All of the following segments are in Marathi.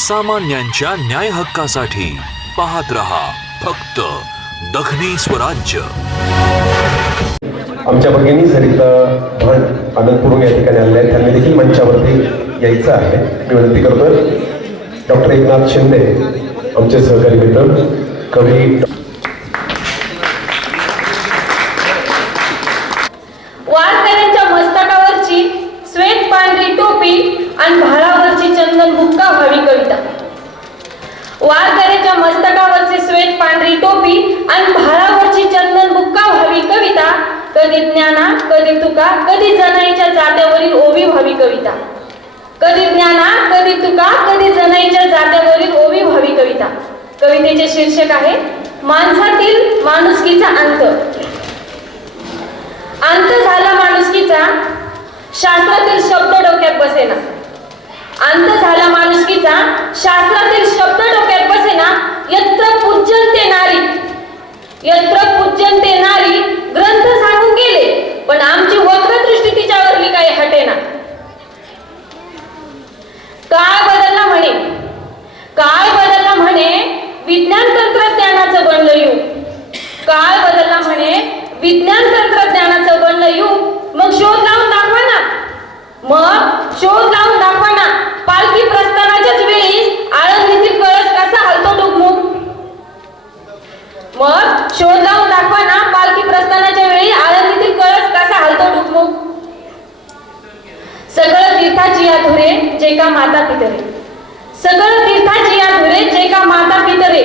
सामान्यांच्या न्याय हक्कासाठी पाहत रहा फक्त दखनी स्वराज्य। आमच्या भगिनी सरिता भट आनंदपूर या ठिकाणी आलेल्या आहेत, त्यांनी देखील मंचावरती यायचं आहे। मी विनंती करतोय डॉक्टर एकनाथ शिंदे आमचे सहकारी मित्र कवी वारकऱ्यांच्या मस्तकावरची श्वेत पांढरी टोपी आणि भाळावरची चंदन बुक्का व्हावी कविता। वारकऱ्यांच्या मस्तकावरची श्वेत पांढरी टोपी आणि भाळावरची चंदन बुक्का व्हावी कविता। कधी ज्ञाना कधी तुका कधी जनाईच्या जात्यावरील ओवी व्हावी कविता। कधी ज्ञाना कधी तुका कधी जनाईच्या जात्यावरील ओवी व्हावी कविता। कवितेचे शीर्षक आहे माणसातील माणुसकीचा अंत। अंत झाला माणुसकीचा, शास्त्रातील शब्द डोक्यात बसेना। अंत झाला माणुसकीचा, शास्त्रातील शब्द डोक्यात बसेना। यत्र पूज्यन्ते नारी, यत्र पूज्यन्ते नारी ग्रंथ सांगून गेले, पण आमची वक्रदृष्टी तिच्यावरली काही हटेना। काळ बदलला म्हणे, काळ बदलला म्हणे, विज्ञान तंत्रज्ञानाचं बनलं युग। काळ बदलला म्हणे, विज्ञान तंत्रज्ञानाचं बनलं युग। मग शोध लावून दाखवा ना, मग शोध लावून दाखवा ना। पालखी प्रस्थानाच्याच वेळी आळंदीतील कळस कसा हलतो डुगमुग। मग शोध लावून दाखवा ना, पालखी प्रस्थानाच्या वेळी आळंदीतील कळस कसा हलतो डुगमुग। सगळं तीर्थाची या धुरे जे का माता पितरे, सगळं तीर्थाची या धुरे जे का माता पितरे।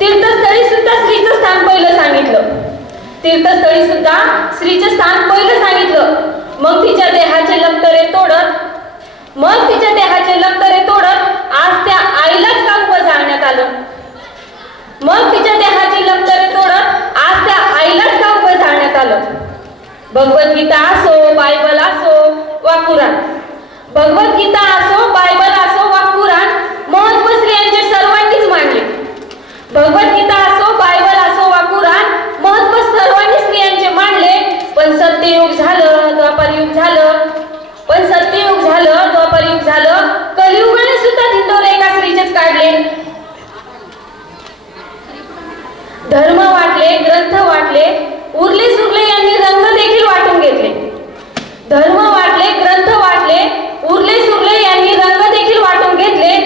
तीर्थस्थळी सुद्धा स्त्रीचं स्थान पहिलं सांगितलं, तीर्थस्थळी सुद्धा स्त्रीचे स्थान पहिलं सांगितलं। मग तिच्या देहाचे लक्तरे तोडत, मग तिच्या देहाचे लक्तरे तोडत आज त्या आईलाच का उभं जाळण्यात आलं। मग तिच्या देहाचे लक्तरे तोडत आज त्या आईलाच का उभं जाळण्यात आलं। भगवद्गीता असो बायबल असो वा कुराण, भगवद्गीता असो बायबल असो वा कुराण महत्त्व स्त्रियांचे सर्वांनीच मांडले। भगवद्गीता असो बायबल असो वा कुराण महत्त्व सर्वांनी स्त्रियांचे मांडले। पण सत्ययुग झालं, द्वापारयुग झालं, पण सत्ययुग झालं, द्वापारयुग झालं, कलियुगाने सुद्धा धिंडोरे एका स्त्रीचेच काढले। धर्म वाटले, ग्रंथ वाटले, उरले सुरले यांनी रंग देखील वाटून घेतले। धर्म वाटले, ग्रंथ वाटले, उरले सुरले यांनी रंग देखील वाटून घेतले।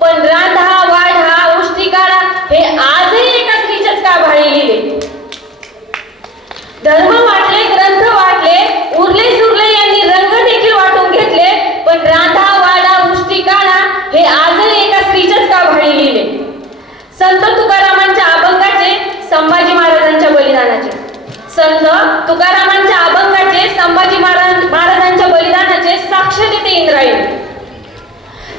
पण रांधा वाढा उष्टी काढा हे आजही एका स्त्रीच्याच गाभाळी लिहिले। धर्म वाटले, ग्रंथ वाटले, उरले सुरले यांनी रंग देखील वाटून घेतले। पण रांधा वाडा उष्टी काढा हे आजही एका स्त्रीच्याच गाभाळी लिहिले। संत तुकारामांच्या अभंगाचे, संभाजी महाराजांच्या बलिदानाचे, संत तुकारामांच्या अभंगाचे, संभाजी महाराजांच्या बलिदानाचे साक्ष देते इंद्रायणी।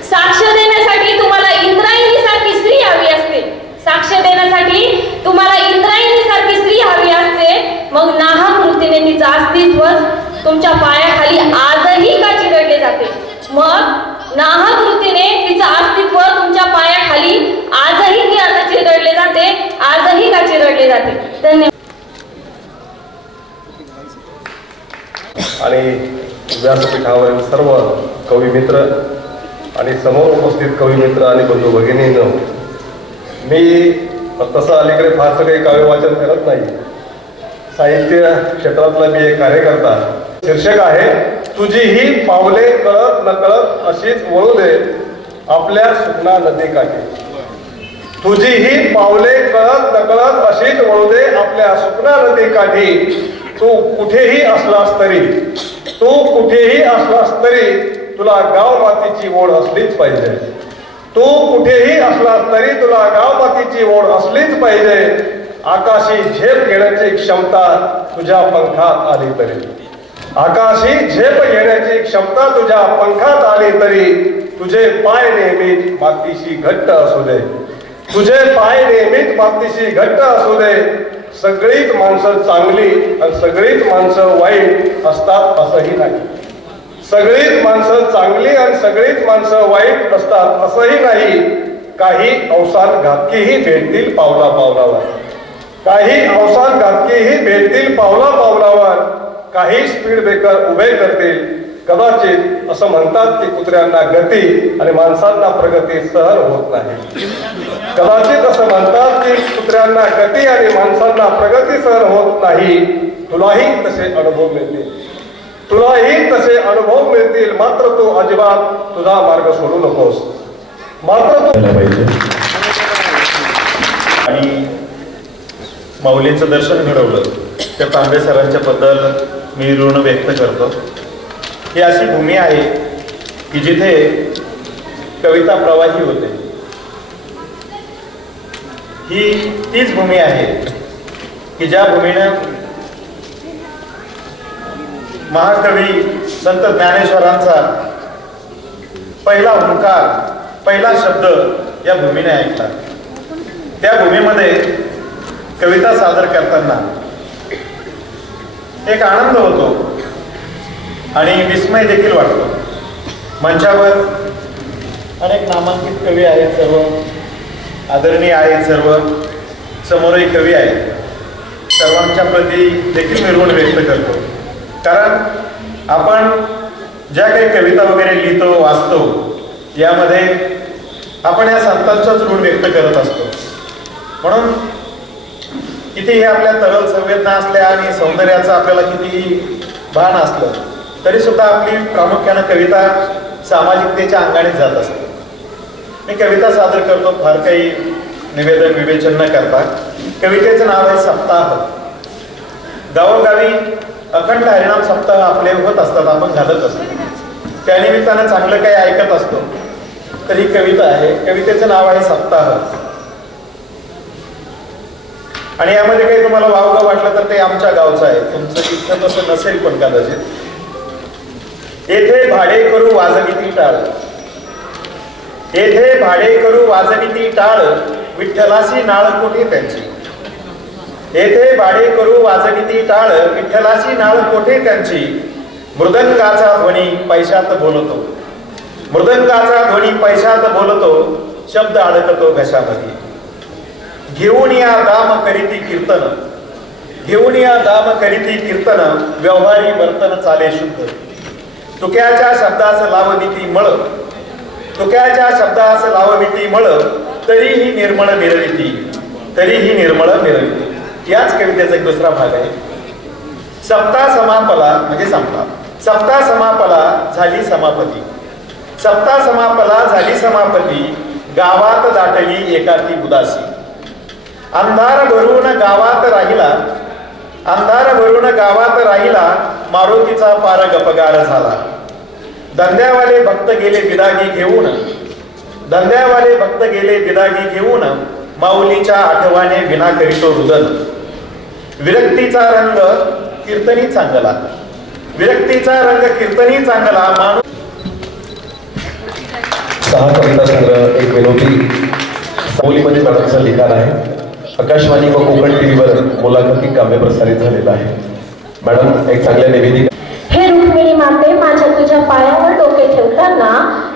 साक्ष देण्यासाठी तुम्हाला इंद्रायणी सारखी स्त्री हवी असते, साक्ष देण्यासाठी तुम्हाला इंद्रायणी सारखी स्त्री हवी असते। मग नाहक वृत्तीने तिचं अस्तित्व तुमच्या पायाखाली आजही का चिरडले जाते। मग नाहक वृत्तीने तिचं अस्तित्व तुमच्या पायाखाली आजही का चिरडले जाते, आजही का चिरडले जाते। धन्यवाद। आणि व्यासपीठावरील सर्व कवी मित्र आणि समोर उपस्थित कवी मित्र आणि बंधू भगिनींनो, मी तसं अलीकडे फारसं काही काव्य वाचन करत नाही, साहित्य क्षेत्रातला मी एक कार्यकर्ता। शीर्षक आहे तुझी ही पावले कळत नकळत अशीच वळू दे आपल्या सुपना नदीकाठी। तुझी ही पावले कळत नकळत अशीच वळू दे आपल्या सुपना नदीकाठी। तू कुठेही असलास तरी, तू कुठेही असलास तरी तुला गाव मातीची ओढ असलीच पाहिजे। तू कुठेही असलास तरी तुला गाव मातीची ओढ असलीच पाहिजे। आकाशी झेप घेण्याची क्षमता तुझ्या पंखात आली तरी, आकाशी झेप घेण्याची क्षमता तुझ्या पंखात आली तरी तुझे पाय नेहमीच मातीशी घट्ट असू दे, तुझे पाय नेहमीच मातीशी घट्ट असू दे। सगळीच माणसं चांगली आणि सगळीच माणसं वाईट असतात असंही नाही, सगळीच माणसं चांगली आणि सगळीच माणसं वाईट असतात असंही नाही। काही अवसान घातकीही भेटतील पावला पावलावर, काही अवसान घातकीही भेटतील पावला पावलावर। काही स्पीड ब्रेकर उभे करतील, कदाचित असं म्हणतात की कुत्र्यांना गती आणि माणसांना प्रगती सहन होत नाही. कदाचित असं म्हणतात की कुत्र्यांना गती आणि माणसांना प्रगती सहन होत नाही. तुलाही तसे अनुभव मिळतील, तुलाही तसे अनुभव मिळतील. मात्र तू अजिबात तुझा मार्ग सोडू नकोस. मात्र तू पाहिजे. आणि माऊलींचं दर्शन घडवलं त्या तांबे सरांच्या बद्दल मी ऋण व्यक्त करतो. ही अशी भूमी आहे की जिथे कविता प्रवाही होते. ही तीच भूमी आहे की ज्या भूमीनं महाकवी संत ज्ञानेश्वरांचा पहिला ओंकार, पहिला शब्द या भूमीने ऐकला. त्या भूमीमध्ये कविता सादर करताना एक आनंद होतो आणि विस्मय देखील वाटतो. मंचावर अनेक नामांकित कवी आहेत, सर्व आदरणीय आहेत, सर्व समोरही कवी आहेत. सर्वांच्या प्रती देखील मी ऋण व्यक्त करतो. कारण आपण ज्या काही कविता वगैरे लिहितो, वाचतो, यामध्ये आपण या संतांचंच ऋण व्यक्त करत असतो. म्हणून कितीही आपल्या तरल संवेदना असल्या आणि सौंदर्याचं आपल्याला कितीही भान असलं तरी सुद्धा आपली प्रामुख्यानं कविता सामाजिकतेच्या अंगाने जात असते. मी कविता सादर करतो, फार काही निवेदन विवेचन न करता. कवितेचं नाव आहे सप्ताह. गावोगावी अखंड हरिनाम सप्ताह आपले होत असतात, आपण घालत असतो. त्यानिमित्तानं चांगलं काही ऐकत असतो. तर ही कविता आहे, कवितेचं नाव आहे सप्ताह. आणि यामध्ये काही तुम्हाला वावगं वाटलं तर ते आमच्या गावचं आहे, तुमचं इतकं तसं नसेल पण कदाचित. येथे भाडे करू वाजविती टाळ, येथे भाडे करू वाजविती टाळ, विठ्ठलाशी नाळ कोठे त्यांची. येथे भाडे करू वाजविती टाळ, विठ्ठलाशी नाळ कोठे त्यांची. मृदंगाचा ध्वनी पैशात बोलतो, मृदंगाचा ध्वनी पैशात बोलतो, शब्द अडकतो घशामध्ये. घेऊन या दाम करीती कीर्तन, घेऊन या दाम करीती कीर्तन, व्यवहारी वर्तन चाले शुद्ध. तुक्याच्या शब्दास लावविती मळ, तुक्याच्या शब्दास लावविती मळ, तरीही निर्मळ मिरविती, तरीही निर्मळ मिरविती. याच कवितेचा एक दुसरा भाग आहे. सप्ताह समापला म्हणजे संपला, सप्ताह समापला झाली समापती, सप्ताह समापला झाली समापती, गावात दाटली एकाकी उदासी. अंधार भरून गावात राहिला, अंधार भरून गावात राहिला, मारुतीचा पार गपगार झाला. धंद्यावाले भक्त गेले बिदागी घेऊन, धंद्यावाले भक्त गेले बिदागी घेऊन, माऊलीच्या आठवाने विना करीतो रुदन. विरक्तीचा रंग कीर्तनी चांगला, विरक्तीचा रंग कीर्तनी चांगला. माणूस 6 कविता संग्रह, एक विनोदी सावलीमध्ये मॅडमचं लिखाण आहे. आकाशवाणी व कोकण टीव्हीवर मुलाखती काव्य प्रसारित झालेलं आहे. मॅडम एक चांगल्या निवेदिका. हे रुक्मिणी माते, माझ्या तुझ्या पायावर डोके ठेवताना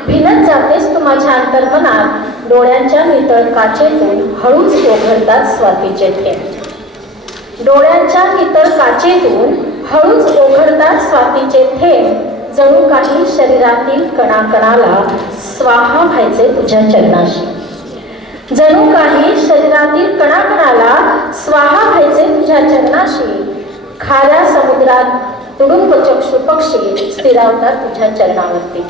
भिनत जातेस तू माझ्या अंतर्मनात. डोळ्यांच्या नितळ काचेतून हळूच ओघळतात स्वातीचे थेंब, डोळ्यांच्या नितळ काचेतून हळूच ओघळतात स्वातीचे थेंब. जणू काही शरीरातील कणाकणाला स्वाहा व्हायचे तुझ्या चरणाशी, जणू काही शरीरातील कणाकणाला स्वाहा व्हायचे तुझ्या चरणाशी. खाऱ्या समुद्रात तुडुंब चक्षु पक्षी स्थिरावतात तुझ्या चरणावरती,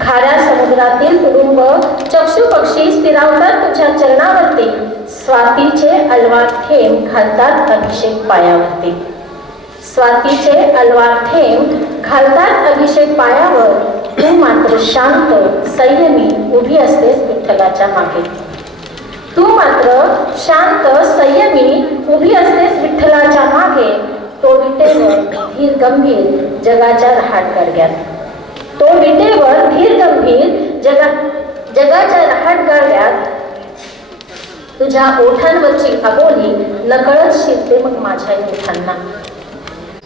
खाऱ्या समुद्रातील तुडुंब चक्षु पक्षी स्थिरावतात तुझ्या चरणावरती. स्वातीचे अलवार थेंब घालतात अभिषेक पायावरती, स्वातीचे अलवार थेंब घालतात अभिषेक पायावर. तू मात्र शांत संयमी उभी असतेस विठ्ठलाच्या मागे, तू मात्र शांत संयमी उभी असतेस विठ्ठलाच्या मागे. तो विटेवर धीर गंभीर जगाच्या रहाट गाडग्यात, तो विटेवर धीर गंभीर जगाच्या रहाट गाडग्यात. तुझ्या ओठांवरची अबोली नकळत शिरते मग माझ्या ओठांना.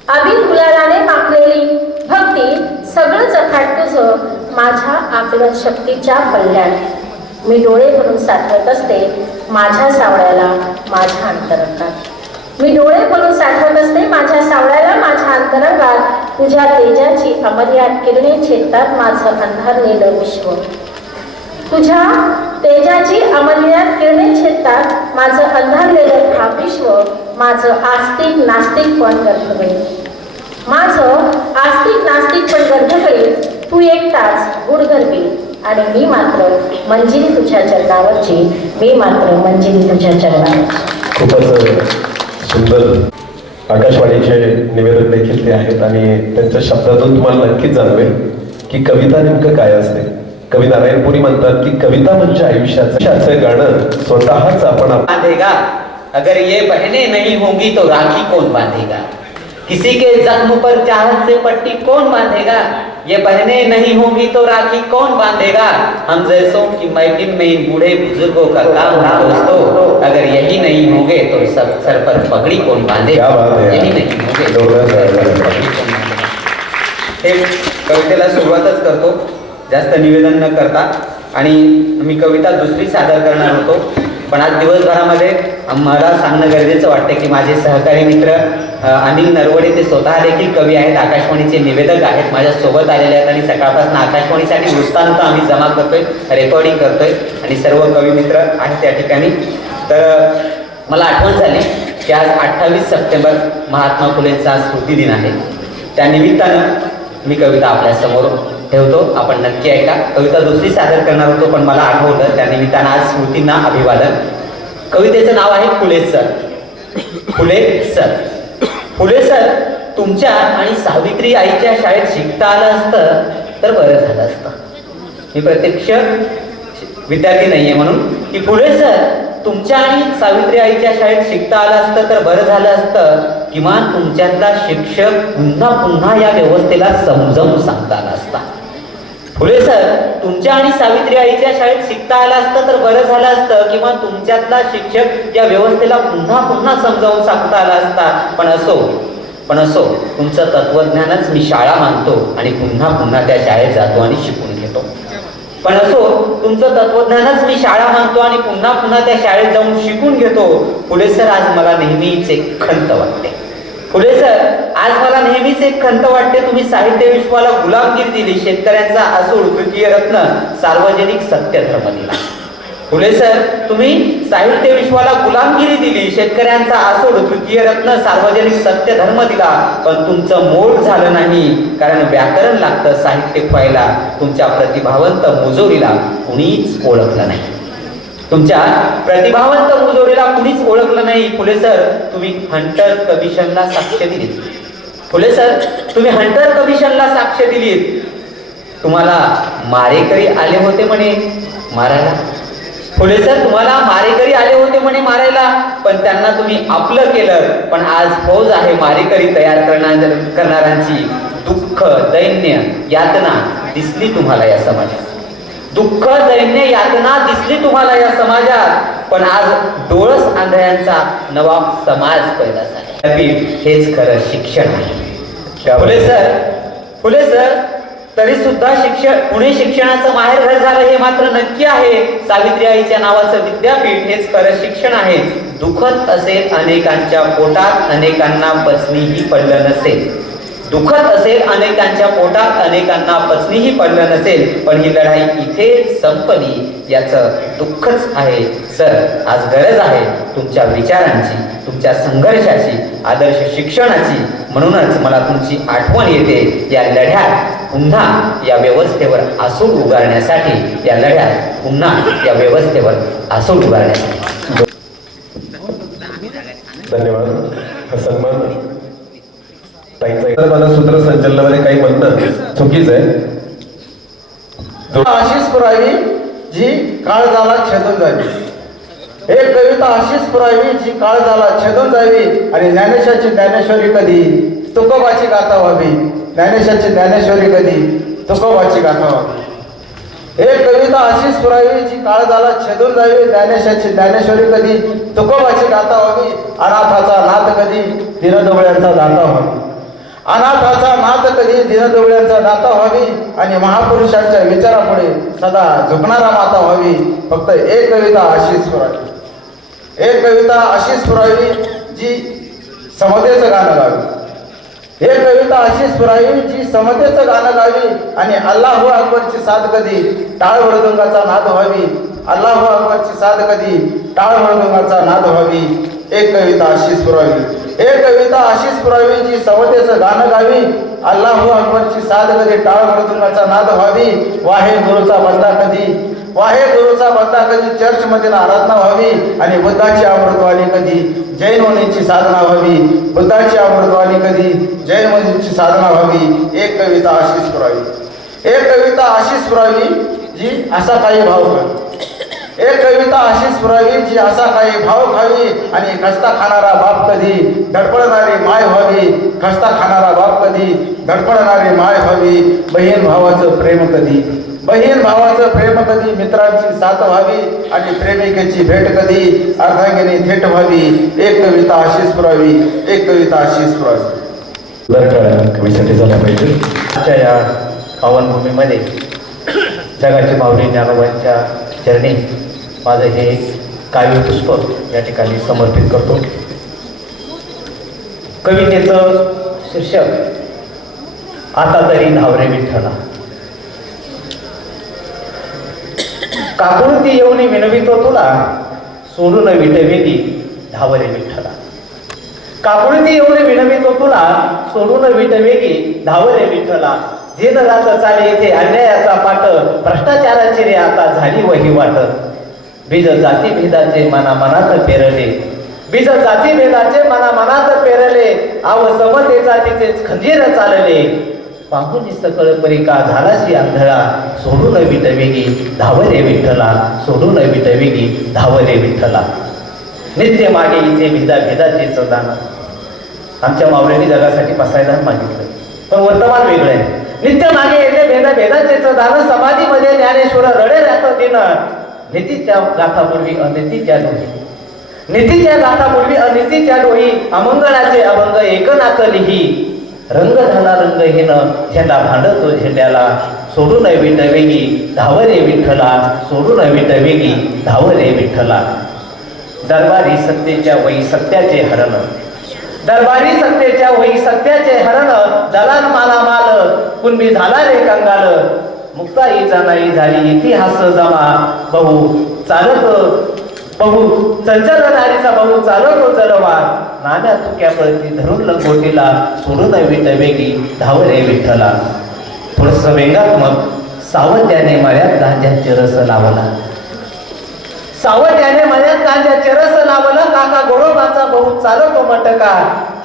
अबिन गुलालाने माखलेली भक्ती सगळं चखाट तुझं माझ्या आकलन शक्तीच्या पल्ल्यात. मी डोळे भरून साठवत असते माझ्या सावळ्याला माझ्या अंतरंगात, मी डोळे भरून साठवत असते माझ्या सावळ्याला माझ्या अंतरंगात. तुझ्या तेजाची अमर्याद किरणे छेदतात माझं अंधारलेलं विश्व. तुझ्या तेजाची अमर्याद किरणे छेदतात माझं अंधारलेलं हा विश्व. माझं आस्तिक नास्तिक पण गर्भगळे, माझं आस्तिक नास्तिक पण गर्भगळे. तू एकटाच गुढगर्भी आणि मी मात्र मंजिरी तुझ्या चरणावरची, मी मात्र मंजिरी तुझ्या चरणावरची. खूपच सुंदर आकाशवाणीचे निवेदक देखील ते आहेत आणि त्यांच्या शब्दातून तुम्हाला नक्कीच जाणवेल की कविता नेमकं काय असते. कवी नारायणपुरी म्हणतात की कविता म्हणजे आयुष्याचं गाणं स्वतःच आपण बांधेगा. अगर ये बहनें नहीं होंगी तो राखी कौन बांधेगा. किसी के जख्म पर चाहत से पट्टी कौन बांधेगा. ये बहनें नहीं होंगी तो राखी कौन बांधेगा. हम जैसों की महफिल में इन बूढ़े बुजुर्गों का काम है दोस्तों. अगर यही नहीं होंगे तो सब सर पर पगड़ी कौन बांधेगा. यही नहीं होंगे तो सर पर पगड़ी कौन बांधेगा. हे कवितेला सुरुवातच करतो जास्त निवेदन न करता. आणि मी कविता दुसरी सादर करणार होतो, पण आज दिवसभरामध्ये मला सांगणं गरजेचं वाटतं की माझे सहकारी मित्र अनिल नरवडे ते स्वतः देखील कवी आहेत, आकाशवाणीचे निवेदक आहेत, माझ्यासोबत आलेले आहेत आणि सकाळपासून आकाशवाणीसाठी वृत्तांत आम्ही जमा करतोय, रेकॉर्डिंग करतोय आणि सर्व कवी मित्र आहेत त्या ठिकाणी. तर मला आठवण झाली की आज 28 सप्टेंबर महात्मा फुलेंचा स्मृतिदिन आहे. त्या निमित्तानं मी कविता आपल्यासमोर ठेवतो, आपण नक्की ऐका. कविता दुसरी सादर करणार होतो पण मला आठवलं, त्या निमित्तानं आज स्मृतींना अभिवादन. कवितेचं नाव आहे फुले सर. फुले सर. फुले सर, तुमच्या आणि सावित्री आईच्या शाळेत शिकता आलं असतं तर बरं झालं असतं. मी प्रत्यक्ष विद्यार्थी नाहीये म्हणून की फुले सर, तुमच्या आणि सावित्री आईच्या शाळेत शिकता आलं असतं तर बरं झालं असतं. किमान तुमच्यातला शिक्षक पुन्हा पुन्हा या व्यवस्थेला समजावून सांगता आला असता. फुले सर, तुमच्या आणि सावित्री आईच्या शाळेत शिकता आलं असतं तर बरं झालं असतं. किमान तुमच्यातला शिक्षक या व्यवस्थेला पुन्हा पुन्हा समजावून सांगता आला असता. पण असो तुमचं तत्वज्ञानच मी शाळा मानतो आणि पुन्हा पुन्हा त्या शाळेत जातो आणि शिकून घेतो. पण असो तुमचं तत्वज्ञानच मी शाळा मानतो आणि पुन्हा पुन्हा त्या शाळेत जाऊन शिकून घेतो. फुले सर, आज मला नेहमीच एक खंत वाटते. फुले सर, आज मला नेहमीच एक खंत वाटते. तुम्ही साहित्य विश्वाला गुलामगिरी दिली, शेतकऱ्यांचा असूड तृतीय रत्न सार्वजनिक सत्य धर्म दिला. फुले सर, तुम्ही साहित्य विश्वाला गुलामगिरी दिली, शेतकऱ्यांचा आसूड तृतीय रत्न सार्वजनिक सत्य धर्म दिला. पण तुमचं मोड झालं नाही, कारण व्याकरण लागतं साहित्य व्हायला. तुमच्या प्रतिभावंत मुजोरीला कुणीच ओळखलं नाही. तुमच्या प्रतिभावंत मुजोरीला कुणीच ओळखलं नाही. फुले सर, तुम्ही हंटर कमिशनला साक्ष दिलीत. फुले सर, तुम्ही हंटर कमिशनला साक्ष दिलीत. तुम्हाला मारेकरी आले होते म्हणे मारायला. फुले सर, तुम्हाला मारेकरी आले होते म्हणे मारायला, पण त्यांना तुम्ही आपलं केलं. पण आज फौज आहे मारेकरी तयार करणाऱ्यांची. दुःख, दैन्य, यातना दिसली तुम्हाला या समाजात. दुःख, दैन्य, यातना दिसली तुम्हाला या समाजात. पण आज डोळस आंधळ्यांचा नवा समाज पैदा झाला. हेच खरं शिक्षण आहे. फुले सर, तरी सुद्धा पुणे शिक्षणाचं माहेरघर झालं हे मात्र नक्की आहे. सावित्री आईच्या नावाचं विद्यापीठ हेच खरं शिक्षण आहे. दुखत असेल अनेकांच्या पोटात, अनेकांना पचनीही पडलं नसेल. दुखत असेल अनेकांच्या पोटात, अनेकांना पचनीही पडलं नसेल. पण ही लढाई इथेच संपली याचं दुःखच आहे. सर, आज गरज आहे तुमच्या विचारांची, तुमच्या संघर्षाची, आदर्श शिक्षणाची. म्हणूनच मला तुमची आठवण येते. या लढ्यात पुन्हा या व्यवस्थेवर आसूड उगारण्यासाठी, या लढ्यात पुन्हा या व्यवस्थेवर आसूड उगारण्यासाठी. धन्यवाद. हा सन्मान मला सूत्रसंचलनामध्ये काही म्हणणं चुकीचं आहे. अशीच पुरावी जी काळ झाला छेदून जावी. एक कविता अशीच पुरावी जी काळ झाला छेदून जावी. आणि ज्ञानेशाची ज्ञानेश्वरी कधी तुकोबाची गाथा व्हावी. ज्ञानेशाची ज्ञानेश्वरी कधी तुकोबाची गाथा व्हावी. एक कविता अशीच पुरावी जी काळ झाला छेदून जावी. ज्ञानेशाची ज्ञानेश्वरी कधी तुकोबाची गाथा व्हावी. अनाथाचा नाथ कधी दीनदुबळ्यांचा दाता व्हावी. अनाथाचा नाथ कधी दीनदुबळ्यांचा दाता व्हावी. आणि महापुरुषांच्या विचारापुढे सदा झुकणारा माता व्हावी. फक्त एक कविता अशीच पुरावी. एक कविता अशीच पुरावी जी समतेचं गाणं गावी. हे कविता अशी स्फुरावी जी समतेचं गाणं गावी आणि अल्लाहू अकबरची साथ कधी टाळ मृदुंगाचा नाद व्हावी. अल्लाहू अकबरची साथ कधी टाळ मृदुंगाचा नाद व्हावी. एक कविता अशी स्फुरावी. हे कविता अशी स्फुरावी जी समतेचं गाणं गावी. अल्लाहू अकबरची साथ कधी टाळ मृदुंगाचा नाद व्हावी. वाहे गुरुचा बंदा कधी वाहे गुरुचा बंदा कधी चर्चमध्ये आराधना व्हावी. आणि बुद्धाची अमृतवाणी कधी जैन मुनींची साधना व्हावी. बुद्धाची अमृतवाणी कधी जैन मुनींची साधना व्हावी. एक कविता अशीच पुरावी. एक कविता अशीच पुरावी जी असा काही भाव खावी. एक कविता अशीच पुरावी जी असा काही भाव खावी. आणि खस्ता खाणारा बाप कधी धडपडणारी माय व्हावी. खस्ता खाणारा बाप कधी धडपडणारी माय व्हावी. बहीण भावाचं प्रेम कधी बहीण भावाचं प्रेम कधी मित्रांची साथ व्हावी. आणि प्रेमिकेची भेट कधी अर्धांगिनी थेट व्हावी. एक कविता अशीच पुरावी. एक कविता अशीच पुरावी. कवीसाठी झाला पाहिजे. आजच्या या पावनभूमीमध्ये जगाची माऊली ज्ञानोबांच्या चरणी माझं हे काव्यपुष्प या ठिकाणी समर्पित करतो. कवितेचं शीर्षक आता तरी धावरे विठ्ठला. काकुळती येऊनी विनवितो तुला सोडून विटवेगी धावरे विठ्ठला. काकुळती येऊनी विनवितो तुला सोडून विटवेगी धावरे विठ्ठला. जेन रात चाले येथे अन्यायाचा पाट भ्रष्टाचाराची रे आता झाली वही वाट. बीज जाती भेदाचे मनामनात पेरले बीज जाती भेदाचे मनामनात पेरले. आव समतेचा तिथेच खंजीर चालले. पाहुनी सकळ परिका झालाशी आंधळा सोडून विटवेगी धावरे विठ्ठला. सोडून विटवेगी धावरे विठ्ठला. नित्य मागे इथे भेदा भेदाचे चौदान. आमच्या मावळ्यांनी जगासाठी बसायला मागितलं पण वर्तमान वेगळं आहे. नित्य मागे येथे भेदा भेदाचे चौदान. समाधीमध्ये ज्ञानेश्वर रडे राहतो दिन. नीतीच्या गाथापूर्वी अनितीच्या डोही नीतीच्या गाथापूर्वी अनितीच्या डोही. अमंगळाचे अभंग एकनाथ लिही. रंग झाला रंगहीन झेंडा भांडतो झेंड्याला. सोडून विटवेगी धावरे विठ्ठला. सोडून विटवेगी धावरे विठ्ठला. दरबारी सत्तेच्या वही सत्याचे हरण दरबारी सत्तेच्या वही सत्याचे हरण. दलाल मालामाल कुणबी झाला रे कंगाल. मुक्ताई जाणाई झाली इतिहास जमा. बहु चंचल नारीचा बहु चालतो जलवा. नाण्या तुक्या पळती धरून लंगोटीला. सोडून विटवेगी धावरे विठ्ठला. थोडस व्यंगात्मक. सावत्याने मळ्यात गांजाचे रस लावला. सावत्याने मळ्यात गांजाचे रस लावला. काका गोडोबाचा बहु चालतो मटका.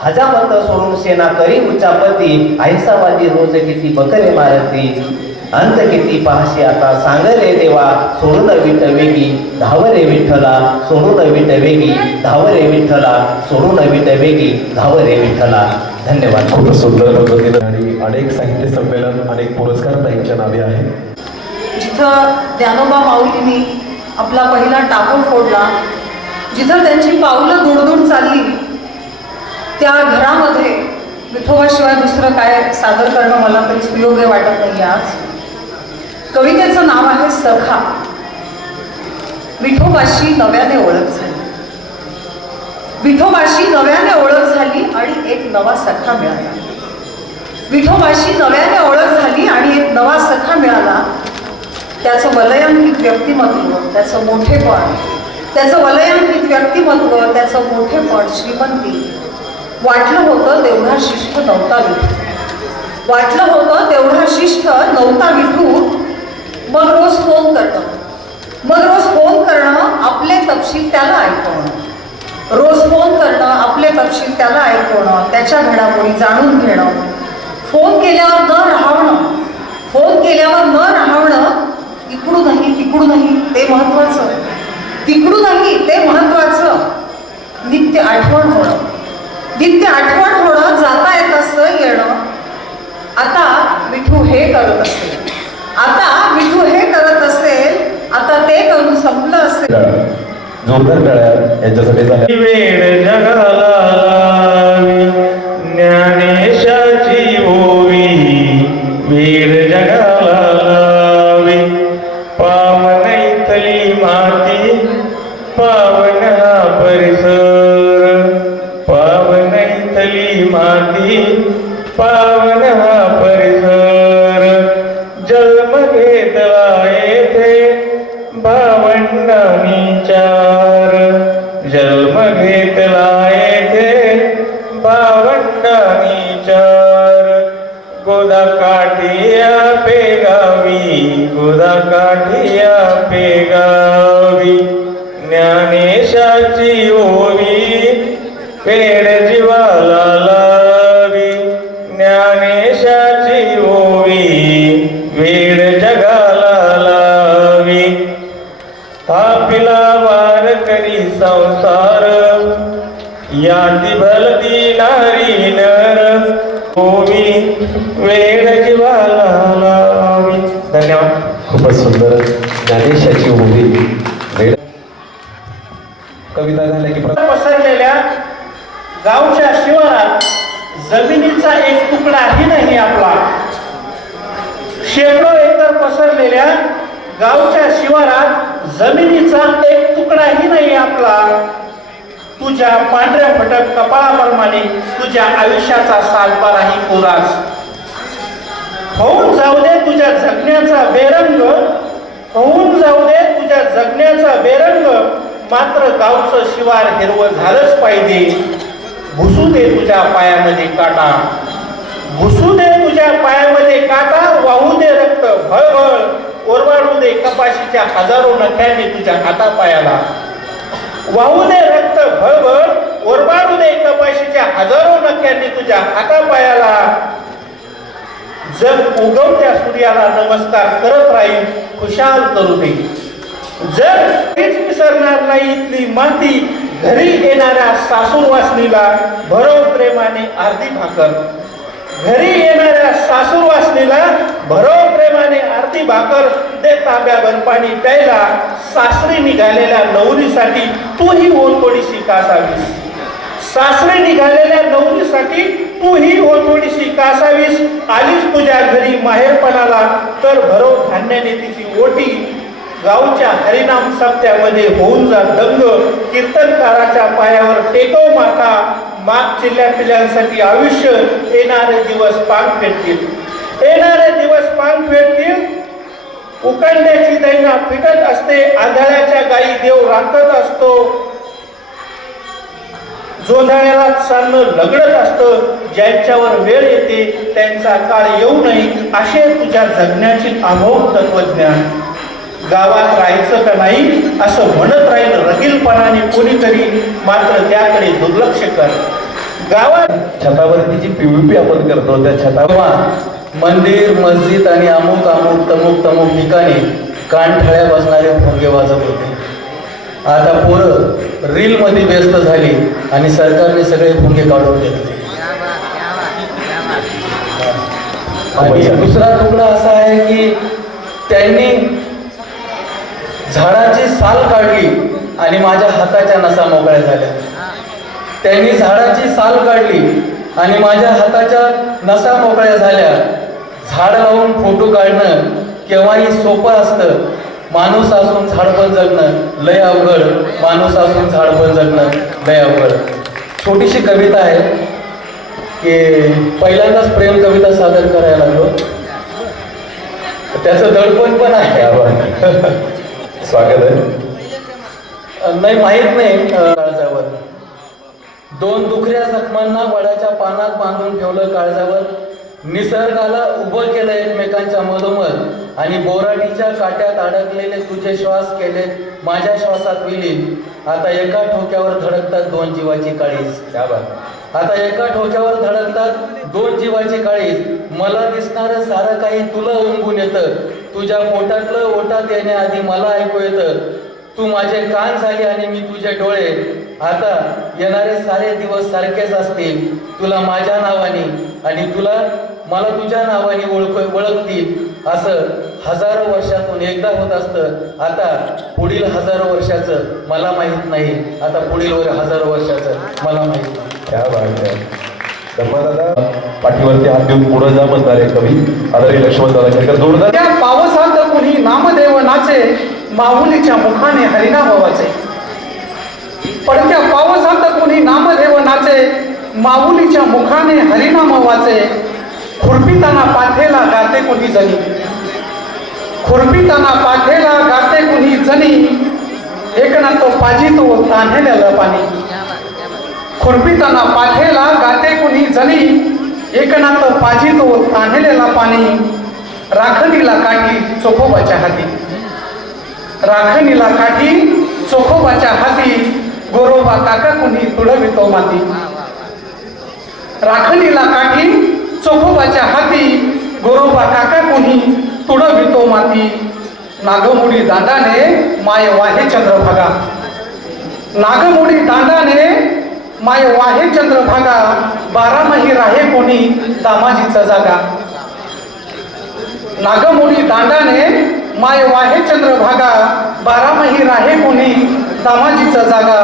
हजामत सोडून सेना करी उच्चापती. आयसावादी रोज किती बकरे मारती. अंत किती पाहशी आता सांग रे देवा. सोडून विटवेगी धावरे विठ्ठला. सोडून विटवेगी धावरे विठ्ठला. सोडून विटवेगी धावरे विठ्ठला. धन्यवाद. खूप सुंदर पद्धतीने आणि अनेक साहित्य संमेलन अनेक पुरस्कार ताईंच्या नावे आहे. जिथं ज्ञानोबा माऊलींनी आपला पहिला टाकून फोडला. जिथं त्यांची पावलं दूर चालली त्या घरामध्ये विठोबाशिवाय दुसरं काय सादर करणं मला तरी सुयोग्य वाटत नाही. आज कवितेचं नाव आहे सखा. विठोबाशी नव्याने ओळख झाली. विठोबाशी नव्याने ओळख झाली आणि एक नवा सखा मिळाला. विठोबाशी नव्याने ओळख झाली आणि एक नवा सखा मिळाला. त्याचं वलयांकित व्यक्तिमत्व, त्याचं मोठेपण, त्याचं वलयांकित व्यक्तिमत्व, त्याचं मोठेपण, श्रीमंती. वाटलं होतं तेवढा शिष्ट नव्हता विठू. वाटलं होतं तेवढा शिष्ट नव्हता विठू. मग रोज फोन करणं आपले तपशील त्याला ऐकवणं. रोज फोन करणं आपले तपशील त्याला ऐकवणं. त्याच्या घडामोडी जाणून घेणं. फोन केल्यावर न राहणं. इकडूनही तिकडूनही ते महत्वाचं. तिकडूनही ते महत्वाचं. नित्य आठवण होणं. जाता येत असं येणं. आता विठू हे करत असेल. आता ते करून संपलं असेल. जोरदार टाळ्या यांच्यासाठी झाल्या. वेळ जगाला लावी ज्ञानेशाची ओवी. वेळ जगाला लावी पावनैतली माती. पावन हा परिसर. पावनैतली माती पावन हा परिसर जन्म घेतला येथे भावंडांनी चार जन्म घेतला येथे भावंडांनी चार गोदा काठिया पेगावी गोदा काठिया पेगावी ज्ञानेशाची ओवी पेड जीवाला लावी ज्ञानेशाची ओवी वेड जगाला लावी थापिला वारकरी संसार याती भलती नारी नर ओवी वेड जीवाला लावी. धन्यवाद. खूपच सुंदर ज्ञानेशाची ओवी वेड. कविता झाल्या की पसरलेल्या गावच्या शिवारात जमिनीचा एक तुकडाही नाही आपला. शेकडो एकर पसरलेल्या गावच्या शिवारात जमिनीचा एक तुकडाही नाही आपला. तुझ्या पांढऱ्या फटक कपाळाप्रमाणे तुझ्या आयुष्याचा सातबाराही कोराच. होऊन जाऊ दे तुझ्या जगण्याचा बेरंग होऊन जाऊ दे तुझ्या जगण्याचा बेरंग मात्र गावचं शिवार हिरवं झालंच पाहिजे. घुसू दे तुझ्या पायामध्ये काटा घुसू दे तुझ्या पायामध्ये काटा वाहू दे रक्त भळभळ ओरबाडू दे कपाशीच्या हजारो नख्यांनी तुझ्या हातापायाला वाहू दे रक्त भळभळ ओरबाडू दे कपाशीच्या हजारो नख्यांनी तुझ्या हातापायाला. जग उगवत्या सूर्याला नमस्कार करत राहील खुशाल करू दे. जर हेच विसरणार नाही इथली माती घरी येणाऱ्या सासूर वासनीला भरव प्रेमाने अर्धी भाकर घरी येणाऱ्या सासूर वासनीला भरव प्रेमाने अर्धी भाकर दे तांब्याभर पाणी प्यायला. सासरी निघालेल्या नवरीसाठी तूही थोडीशी कासावीस सासरी निघालेल्या नवरीसाठी तूही थोडीशी कासावीस. आलीस तुझ्या घरी माहेरपणाला तर भरव धान्याने तिची ओटी. गावच्या हरिनाम सप्त्यामध्ये होऊन जा दंग कीर्तनकाराच्या पायावर टेकव माथा. माग चिल्ल्या पिल्यांसाठी आयुष्य येणारे दिवस पांग फेडतील येणारे दिवस पांग फेडतील. उकडण्याची दैना फिटत असते आंधळ्याच्या गायी देव राखत असतो. जोंधळ्याला चालणं लगडत असतं ज्यांच्यावर वेळ येते त्यांचा काळ येऊ नये असे तुझ्या जगण्याचे अमोघ तत्वज्ञान. गावात राहायचं का नाही असं म्हणत राहील रगीलपणाने कोणीतरी मात्र त्याकडे दुर्लक्ष कर. गावात छतावरती जी पीव्हीपी आपण करतो त्या छतावर मंदिर मस्जिद आणि अमुक तमुक ठिकाणी कानठळ्या बसणारे भोंगे वाजत होते. आता पोरं रील मध्ये व्यस्त झाली आणि सरकारने सगळे भोंगे काढून घेतले. आणि दुसरा तुकडा असा आहे की त्यांनी झाडाची साल काढली आणि माझ्या हाताच्या नसा मोकळ्या झाल्या. त्यांनी झाडाची साल काढली आणि माझ्या हाताच्या नसा मोकळ्या झाल्या. झाड लावून फोटो काढणं केव्हाही सोपं असतं. माणूस असून झाड पण जगणं लय अवघड. माणूस असून झाड पण जगणं लय अवघड. छोटीशी कविता आहे की पहिल्यांदाच प्रेम कविता सादर करायला लागलो. त्याचं दडपण पण आहे. स्वागत आहे. नाही माहित नाही. काळजावर दोन दुखऱ्या जखमांना वडाच्या पानात बांधून ठेवलं काळजावर. निसर्गाला उभं केलं एकमेकांच्या मधोमध आणि बोराटीच्या काट्यात अडकलेले तुझे श्वास केले माझ्या श्वासात विलीन. आता एका ठोक्यावर धडकतात दोन जीवाची काळीज. आता एका ठोक्यावर धडकतात दोन जीवाची काळीज. मला दिसणारं सारं काही तुला ओंबून येतं. तुझ्या पोटातलं ओटात येण्याआधी मला ऐकू येतं. तू माझे कान झाली आणि मी तुझे डोळे. आता येणारे सारे दिवस सारखेच असतील. तुला माझ्या नावाने आणि तुला मला तुझ्या नावाने ओळखतील. असं हजारो वर्षातून एकदा होत असतं. आता पुढील हजारो वर्षाचं मला माहित नाही. आता पुढील हजारो वर्षाचं मला माहित नाही. त्या बाळाच्या धर्मादादा पाठीवरती हात देऊन पुढे जा म्हणणारे कवी आदरणीय लक्ष्मणदादा खेडकर जोरदार. त्या पावसात कुणी नामदेव नाचे माऊलीच्या मुखाने हरिनाम वाचे. पडक्या पावसात कुणी नामदेव नाचे माऊलीच्या मुखाने हरिनाम वाचे. खुरपिताना पाठेला गाते कुणी जणी, खुरपिताना पाठेला गाते कुणी जणी, एक ना तो पाजी तो तान्हेल्याला पाणी, खुरपिताना पाठेला गाते कुणी जणी, एक ना तो पाजी तो तान्हेल्याला पाणी, राखणीला काठी चोखोबाच्या हाती, राखणीला काठी चोखोबाच्या हाती, गोरोबा काका कुणी तुडवितो माती, राखणीला काठी चोखोबाच्या हाती, गोरोबा काका कुणी तुडवितो माती, नागमोडी दांडाने माय वाहे चंद्रभागा, नागमोडी दांडाने माय वाहे चंद्रभागा, बारामही राहे कोणी दामाजीचा जागा, नागमोडी दांडाने माय वाहे चंद्रभागा, बारामही राहे कोणी दामाजीचा जागा,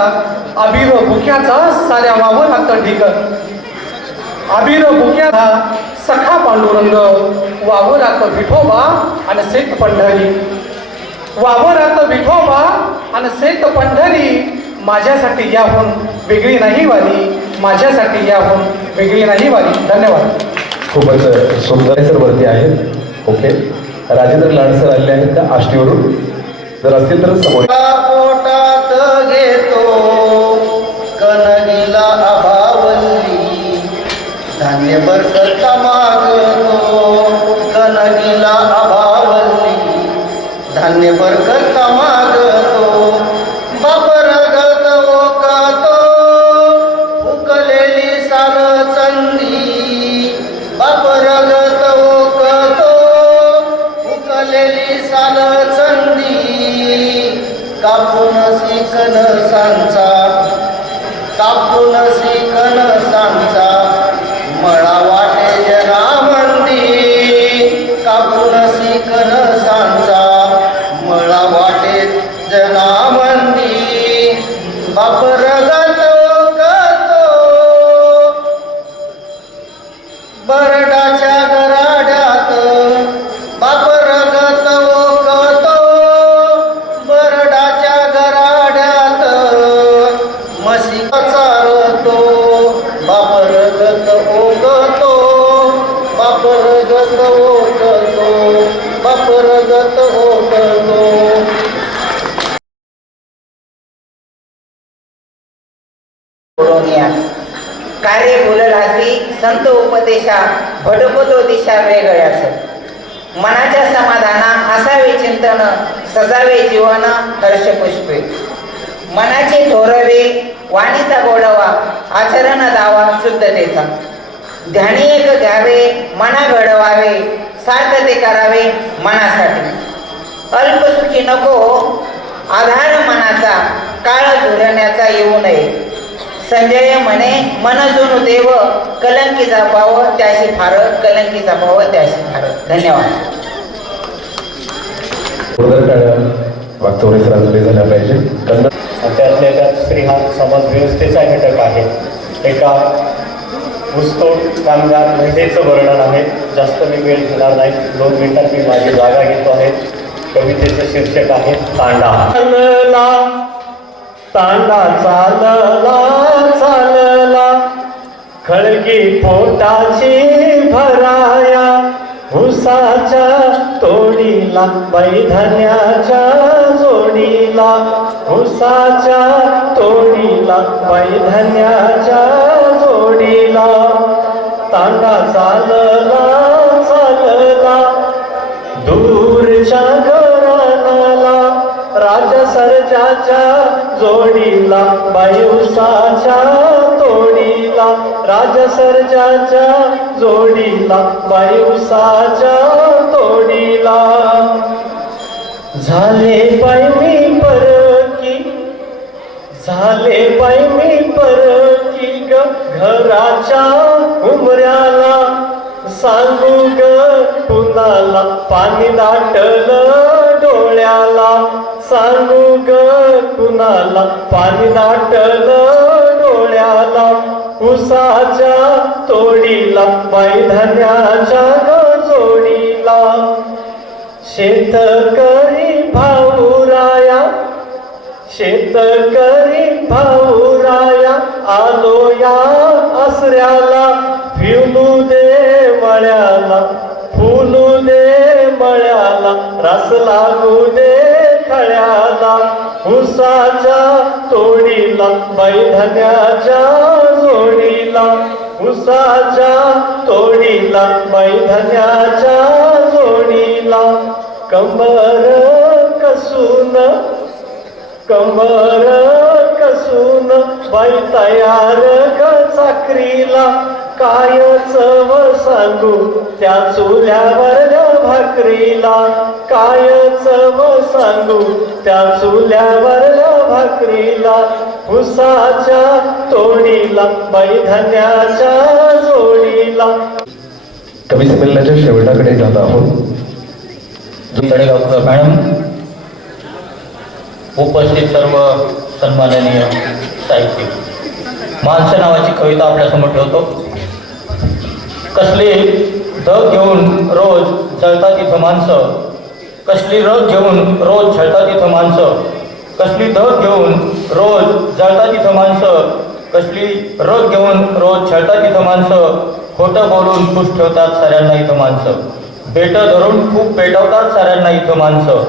अबीर भुक्याचा साऱ्या वावरात ढिग, अबीर भुक्याचा सखा पांडुरंग, वावरात विठोबा आणि सेत पंढरी, वावरात विठोबा आणि सेत पंढरी, माझ्यासाठी याहून वेगळी नाही वारी, माझ्यासाठी याहून वेगळी नाही वारी. धन्यवाद. खूपच सुंदर सर वरती आहेत. ओके, राजेंद्र लाड सर आलेले आहेत का आष्टीवरून? जर असतील तर समोर. पोटात घेतो कणगीला अभावली, धान्य बरकत मागतो कणगीला अभावली, धान्य बरकत मागतो, बापरगत ओकतो उकलेली साल चंदी, बापरगत ओकतो उकलेली साल चंदी, कापून शिकन सांचा, कापून शिकन सांचा, मळा वाटे जनामंदी, कापून शिकन सांचा, मळा वाटे जनामंदी, बापरगत ओकतो बरडाच्या गराड्यात, बापरगत ओकतो बरडाच्या गराड्यात, म्हशी चारतो बापरगत ओकतो, बापरगत ओकतो, बापरगत ओकतो. कार्य बोललासी संत उपदेशा भडकतो दिशा वेगळ्याच, मनाच्या समाधाना असावे चिंतन, सजावे जीवन हर्ष पुष्पे, मनाचे थोरवे वाणीचा गोडवा, आचरण दावा शुद्धतेचा, ध्यानी एक घ्यावे मना घडवावे, सार्थ ते करावे मनासाठी, अल्पसुखी नको आधार मनाचा, काळ झुरण्याचा येऊ नये, संजय म्हणे मन जुनु देव, कलंकीचा भाव त्याशी फार, कलंकीचा भाव त्याशी फार. धन्यवाद. वागचौरे सरांकडे झाल्या पाहिजे. त्यातल्या त्यात स्त्री हा समाज व्यवस्थेचा घटक आहे. एका ऊसतोड कामगार महिलेचं वर्णन आहे. जास्त मी वेळ घेणार नाही, 2 मिनिटात मी माझी जागा घेतो आहे. कवितेचं शीर्षक आहे तांडा. तांडा चालला चालला, खळगी पोटाची भराया, ऊसाच्या तोडीला बाई धान्याच्या जोडीला, ऊसाच्या तोडीला बाई धान्याच्या जोडीला, तांडा चालला चालला, दूरच्या घराला राजा सर्जाच्या जोडीला, बाई ऊसाच्या तोडीला, राजा सर्जाच्या जोडीला, बाई ऊसाच्या तोडीला. झाले बाई मी परकी, झाले बाई मी परकी ग घराच्या उमऱ्याला, सांगू ग कुणाला पाणी दाटलं डोळ्याला, सांगू ग कुणाला पाणी दाटलं डोळ्याला, ऊसाच्या तोडीला बाई धान्याच्या जोडीला. शेतकरी भाऊराया, शेतकरी भाऊराया, आलो या आसऱ्याला, फिरू दे मळ्या रस लागू दे खळ्याला, उसाच्या तोडीला बाई धन्याच्या जोडीला, उसाच्या तोडीला बाई धन्याच्या जोडीला, कंबर कसून कंबर कसून बाई तयार ग चाकरीला, काय चव सांगू त्या चुल्यावरल्या भाकरीला, काय चव सांगू त्या चुल्यावरल्या भाकरीला, उसाच्या तोडीला बाई धन्याच्या जोडीला. कवी संमेलनाच्या शेवटाकडे जात आहोत. तळेगावकर मॅडम, उपस्थित सर्व सन्माननीय साहित्यिक, माणसं नावाची कविता आपल्यासमोर ठेवतो. कसली धग घेऊन रोज जळतात इथं माणसं, कसली रग घेऊन रोज झळतात इथं माणसं, कसली धग घेऊन रोज जळतात इथं माणसं, कसली रग घेऊन रोज झळतात इथं माणसं, खोटं बोलून खुश ठेवतात साऱ्यांना इथं माणसं, बेटं धरून खूप पेटवतात साऱ्यांना इथं माणसं,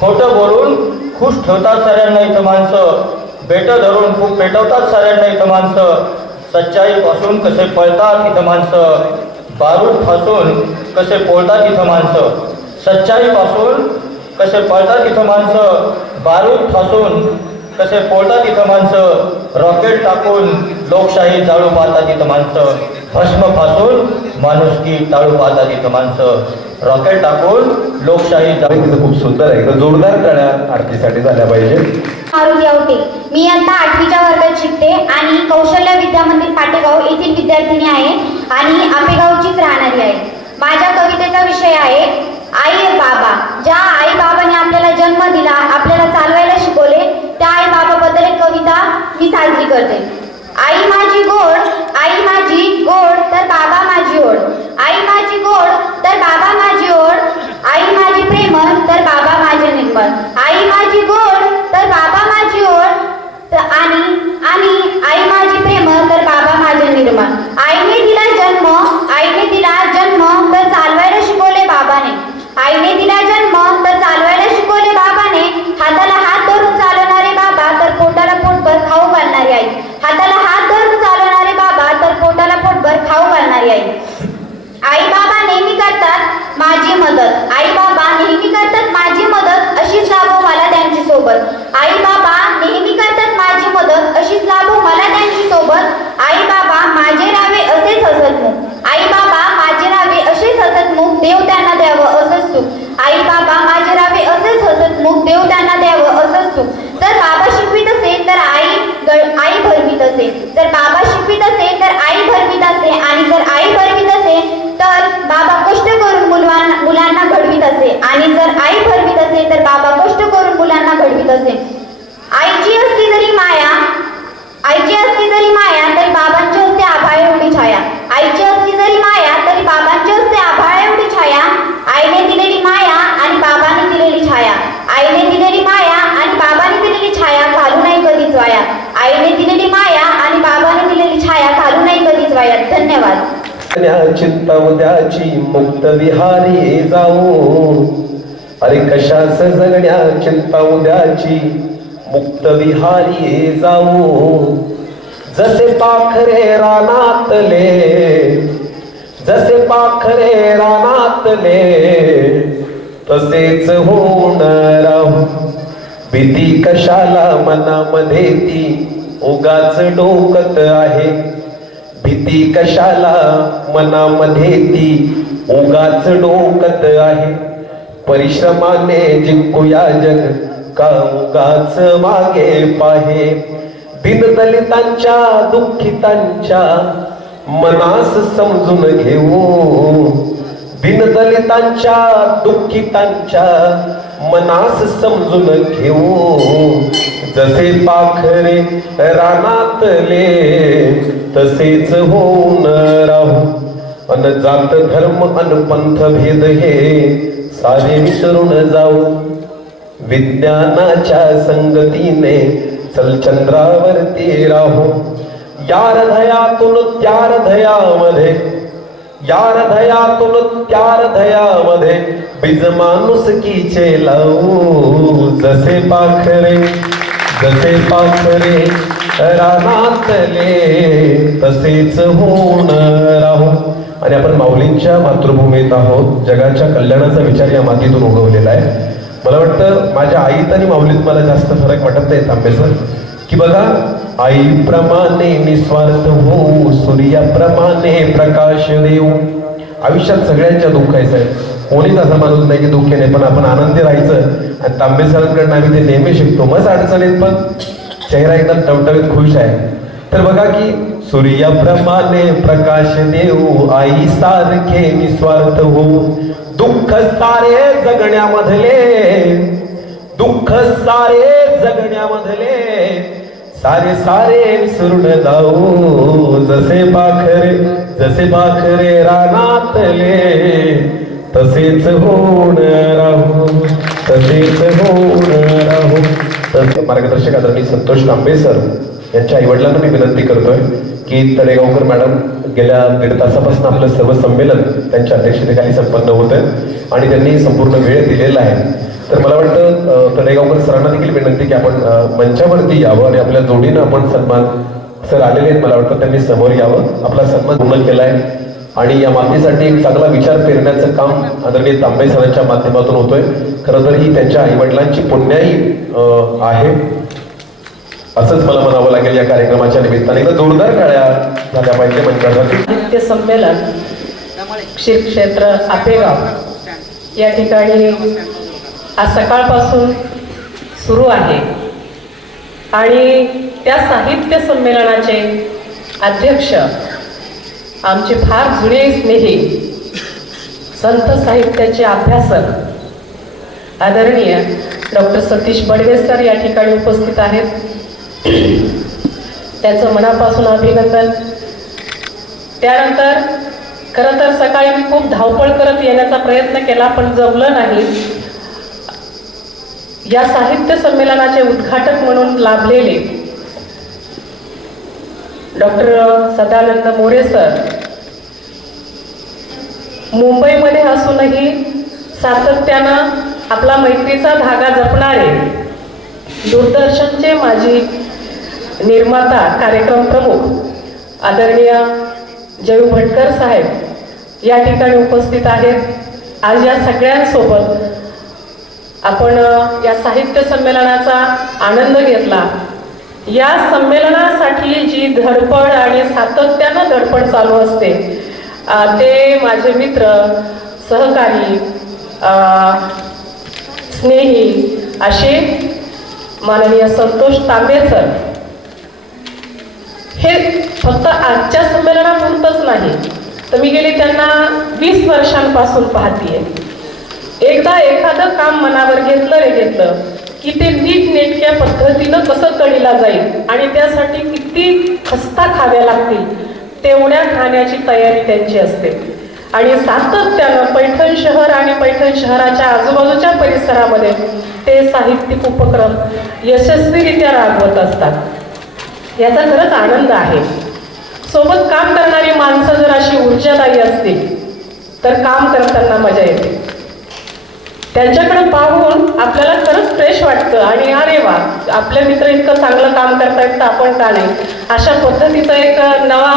खोटं बोलून खुश ठेवतात साऱ्यांना इथं माणसं, बेटं धरून खूप पेटवतात साऱ्यांना इथं माणसं, सच्चाईपासून कसे पळतात इथं माणसं, बारूद फासून कसे पोळतात इथं माणसं, सच्चाईपासून कसे पळतात इथं माणसं, बारूद फासून कसे पोळतात इथं माणसं, रॉकेट टाकून लोकशाही जाळू पाहतात इथं माणसं, भस्म फासून माणुसकी टाळू पाहतात इथं माणसं, रॉकेट टाकून लोकशाही जाळू. खूप सुंदर आहे. तर जोरदार टाळ्या आरतीसाठी झाल्या पाहिजे. मारुती आवटे, मी आता 8वीच्या वर्गात शिकते आणि कौशल्य विद्या मंदिर पाटेगाव येथील विद्यार्थिनी आहे आणि आपेगावचीच राहणारी आहे. माझ्या कवितेचा विषय आहे आई बाबा. ज्या आई बाबाने आपल्याला जन्म दिला, आपल्याला चालवायला शिकवले, त्या आई बाबाबद्दल एक कविता मी साजरी करते. आई माझी गोड, आई माझी गोड तर बाबा माझी ओढ, आई माझी गोड तर बाबा माझी ओढ, आई माझी प्रेमळ तर बाबा माझे निर्मळ, आई माझी गोड तर बाबा माझी ओढ आणि आई माझी प्रेमळ तर बाबा माझे निर्मळ. आईने दिला जन्म, आईने दिला जन्म तर चालवायला शिकवले बाबाने, आईने दिला जन्म तर चालवायला शिकवले बाबाने, हाताला हात धरून चालवणारे बाबा तर पोटाला पोटभर खाऊ घालणारी आई, हाताला हात धरून चालवणारे बाबा तर पोटाला पोटभर खाऊ घालणारी आई. आई बाबा नेहमी करतात माझी मदत, आई बाबा नेहमी करतात माझी मदत, अशीच लाभो मला त्यांची सोबत, आई बाबा नेहमी करतात माझी मदत, अशीच लाभो मला त्यांची सोबत, आई बाबा माझे राहावे असेच हसतमुख, आई बाबा माझे राहावे असेच हसतमुख, देव त्यांना द्यावं असंच सुख, आई बाबा माझे राहावे असेच हसतमुख, देव त्यांना द्यावं असंच सुख. जर बाबा शिकवित असेल तर आई भरवीत असे, जर बाबा शिकवित असेल तर आई भरवीत असे, आणि जर आई भरवीत असेल तर बाबा कष्ट करून मुलांना घडवीत असे, आणि जर आई भरवीत असेल तर बाबा कष्ट करून मुलांना घडवीत असे. आईची असली जरी माया, आईची असली जरी माया तरी बाबांची असते आभाळ एवढी छाया, आईची असली जरी माया तरी बाबांची असते आभाळ एवढी छाया, आईने दिलेली माया आणि बाबाने दिलेली छाया, आईने दिलेली माया आणि बाबाने दिलेली छाया घालू नाही कधीच वाया, आईने दिलेली माया आणि बाबाने दिलेली छाया घालू नाही कधीच वाया. धन्यवाद. चिंता उद्याची मुक्त विहारी जाऊ, अरे कशाच जगण्या चिंता उद्याची मुक्त विहारी जाऊ, जसे पाखरे रानातले, जसे पाखरे रानातले तसेच होऊन राहू, भीती कशाला मनामध्ये ती उगाच डोकत आहे, भीती कशाला मनामध्ये ती उगाच डोकत आहे, परिश्रमाने जिंकूया जग का उगाच मागे पाहे, दीनदलितांच्या दुःखितांच्या मनास समजून घेऊ, दीनदलितांच्या दुःखितांच्या मनास समजून घेऊ, जसे पाखरे रानातले तसेच होऊन राहू, अन जात धर्म अन पंथ भेद हे सारे विसरून जाऊ, विज्ञानाच्या संगतीने चल चंद्रावरती राहू, या हृदयातून त्या हृदयामध्ये, या हृदयातून त्या हृदयामध्ये बीज माणुसकीचे लावू. जसे पाखरे रानातले तसेच होऊन राहू. आणि आपण माऊलींच्या मातृभूमीत आहोत. जगाच्या कल्याणाचा विचार या मातीतून उगवलेला आहे. मला वाटतं माझ्या आईत आणि माऊलीत मला जास्त फरक वाटत नाही तांबे सर, की बघा, आईप्रमाणे निस्वार्थ होऊ, सूर्याप्रमाणे प्रकाश देऊ. आयुष्यात सगळ्यांच्या दुःखायचं आहे. कोणीच असा माणूस नाही की दुःखी नाही, पण आपण आनंदी राहायचं. आणि तांबे सरांकडनं आम्ही ते नेहमी शिकतो. मस्त अडचणीत पण चेहरा एकदम टवटवीत खुश आहे. तर बघा की सूर्याप्रमाणे प्रकाश देऊ, आई सारखे निस्वार्थ होऊ. दुःख सारे जगण्यामधले सारे विसरून जाऊ. जसे पाखरे रानातले तसेच होऊन राहू. मार्गदर्शक आदरणीय संतोष तांबे सर यांच्या आईवडिलांना मी विनंती करतोय की तळेगावकर मॅडम गेल्या 1.5 तासापासून आपलं सर्व संमेलन त्यांच्या अध्यक्षतेखाली संपन्न होत आहे आणि त्यांनी संपूर्ण वेळ दिलेला आहे. तर मला वाटतं तळेगावकर सरांना देखील विनंती की आपण मंचावरती यावं आणि आपल्या जोडीनं आपण सन्मान सर आलेले आहेत. मला वाटतं त्यांनी समोर यावं, आपला सन्मान पूर्ण केला आहे आणि या मातीसाठी एक चांगला विचार पेरण्याचं काम आदरणीय तांबे सरांच्या माध्यमातून होतोय. खरं तर ही त्यांच्या आईवडिलांची पुण्याई आहे असंच मला म्हणावं लागेल. या कार्यक्रमाच्या निमित्ताने एकदा जोरदार टाळ्या झाल्या पाहिजे मंचासाठी. साहित्य संमेलन श्री क्षेत्र आपेगाव या ठिकाणी आज सकाळपासून सुरू आहे आणि त्या साहित्य संमेलनाचे अध्यक्ष आमचे फार जुने स्नेही संत साहित्याचे अभ्यासक आदरणीय डॉक्टर सतीश बडवे सर या ठिकाणी उपस्थित आहेत. त्याचं मनापासून अभिनंदन. त्यानंतर खरं तर सकाळी मी खूप धावपळ करत येण्याचा प्रयत्न केला पण जमलं नाही. या साहित्य संमेलनाचे उद्घाटक म्हणून लाभलेले डॉक्टर सदानंद मोरे सर मुंबईमध्ये असूनही सातत्यानं आपला मैत्रीचा धागा जपणारे दूरदर्शनचे माजी निर्माता कार्यक्रम प्रमुख आदरणीय जयू भटकर साहेब या ठिकाणी उपस्थित आहेत. आज या सगळ्यांसोबत आपण या साहित्य संमेलनाचा आनंद घेतला. या संमेलनासाठी जी धडपड आणि सातत्यानं धडपड चालू असते ते माझे मित्र, सहकारी, स्नेही असे माननीय संतोष तांबे सर हे फक्त आजच्या संमेलनापुरतंच नाही तर मी गेली त्यांना 20 वर्षांपासून पाहतीये. एकदा एखादं काम मनावर घेतलं की ते नीटनेटक्या पद्धतीनं कसं कळीला जाईल आणि त्यासाठी किती खस्ता खाव्या लागतील तेवढ्या खाण्याची तयारी त्यांची असते. आणि सातत्यानं पैठण शहर आणि पैठण शहराच्या आजूबाजूच्या परिसरामध्ये ते साहित्यिक उपक्रम यशस्वीरित्या राबवत असतात. याचा खरंच आनंद आहे. सोबत काम करणारी माणसं जर अशी ऊर्जादायी असतील तर काम करताना मजा येते. त्यांच्याकडे पाहून आपल्याला खरंच फ्रेश वाटतं आणि अरे वा, आपले मित्र इतकं चांगलं काम करतायत तर आपण का नाही, अशा पद्धतीचा एक नवा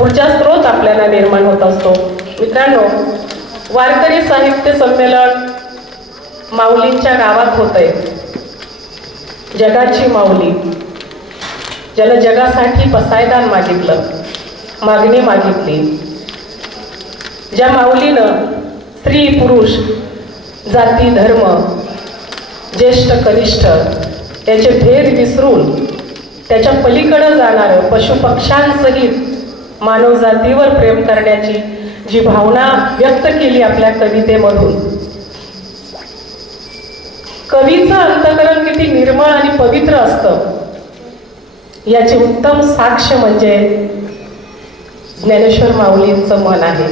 ऊर्जा स्रोत आपल्याला निर्माण होत असतो. मित्रांनो, वारकरी साहित्य संमेलन माऊलींच्या गावात होतंय. जगाची माऊली ज्याला जगासाठी पसायदान मागणी मागितली, ज्या माऊलीनं स्त्री पुरुष जाती धर्म ज्येष्ठ कनिष्ठ याचे भेद विसरून त्याच्या पलीकडे जाणारं पशुपक्ष्यांसहित मानवजातीवर प्रेम करण्याची जी भावना व्यक्त केली आपल्या कवितेमधून, कवीचं अंतःकरण किती निर्मळ आणि पवित्र असतं याचे उत्तम साक्ष म्हणजे ज्ञानेश्वर माऊलींचं मन आहे.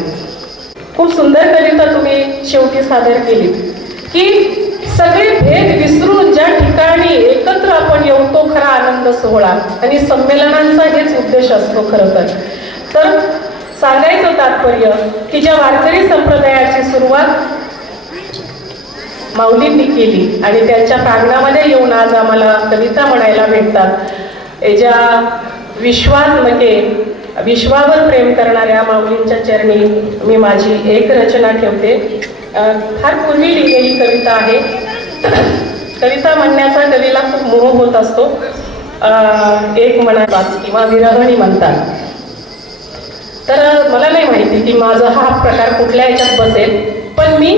खूप सुंदर कविता तुम्ही शेवटी सादर केली की सगळे भेद विसरून ज्या ठिकाणी एकत्र आपण येऊ तो खरा आनंद सोहळा आणि संमेलनांचा हेच उद्देश असतो खरं तर. सांगायचं तात्पर्य की ज्या वारकरी संप्रदायाची सुरुवात माऊलींनी केली आणि त्यांच्या प्रांगणामध्ये येऊन आज आम्हाला कविता म्हणायला भेटतात, ज्या विश्वात्मके विश्वावर प्रेम करणाऱ्या माऊलींच्या चरणी मी माझी एक रचना ठेवते. फार पूर्वी लिहिलेली कविता आहे. कविता म्हणण्याचा कवीला खूप मोह होत असतो. एक म्हणतात किंवा विरहणी म्हणतात. तर मला नाही माहिती की माझा हा प्रकार कुठल्या ह्याच्यात बसेल, पण मी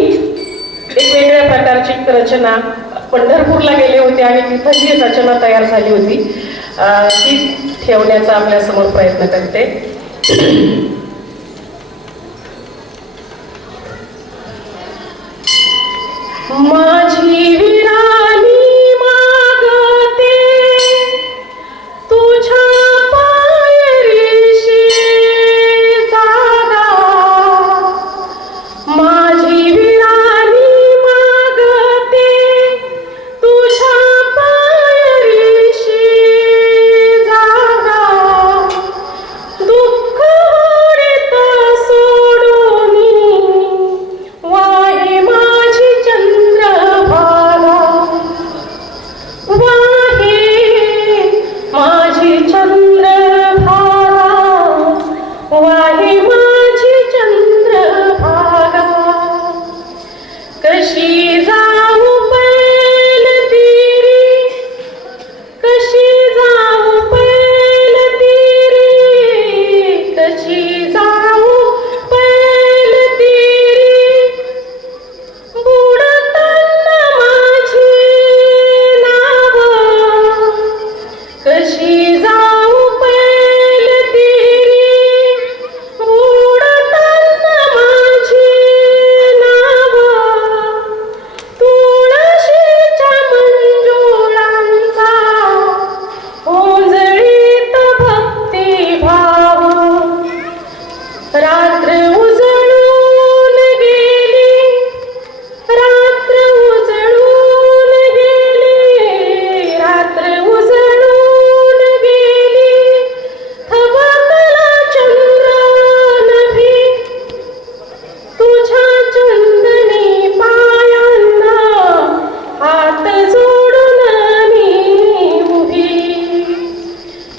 एक वेगळ्या प्रकारची रचना पंढरपूरला गेले होते आणि तिथं जी रचना तयार झाली होती ती ठेवण्याचा आपल्यासमोर प्रयत्न करते. माझी विरानी मागते तुझ्या पायरीशी जागा, माझी विरानी मागते तुझ्या पायरीशी जागा, दुःख उडीत सोडूनी वाहे माझी चंद्रभागा, वाहे माझी चंद्रभागा, वाहे माझी चंद्रभागा, कशी जाऊ पैल तिरी, कशी जाऊ पैल तिरी, कशी जाऊ पैल तिरी, बुडताना माझी नाव, कशी जाऊ पैल तिरी, बुडताना माझी नाव, तुळशीच्या मंजुळांचा ओंजळीत भक्तिभाव, रात्र उजळून गेली, रात्र उजळून गेली, रात्र उजळून गेली, थबकला चंद्र नभी, तुझ्या चंदनी पायांना हात जोडून मी उभी,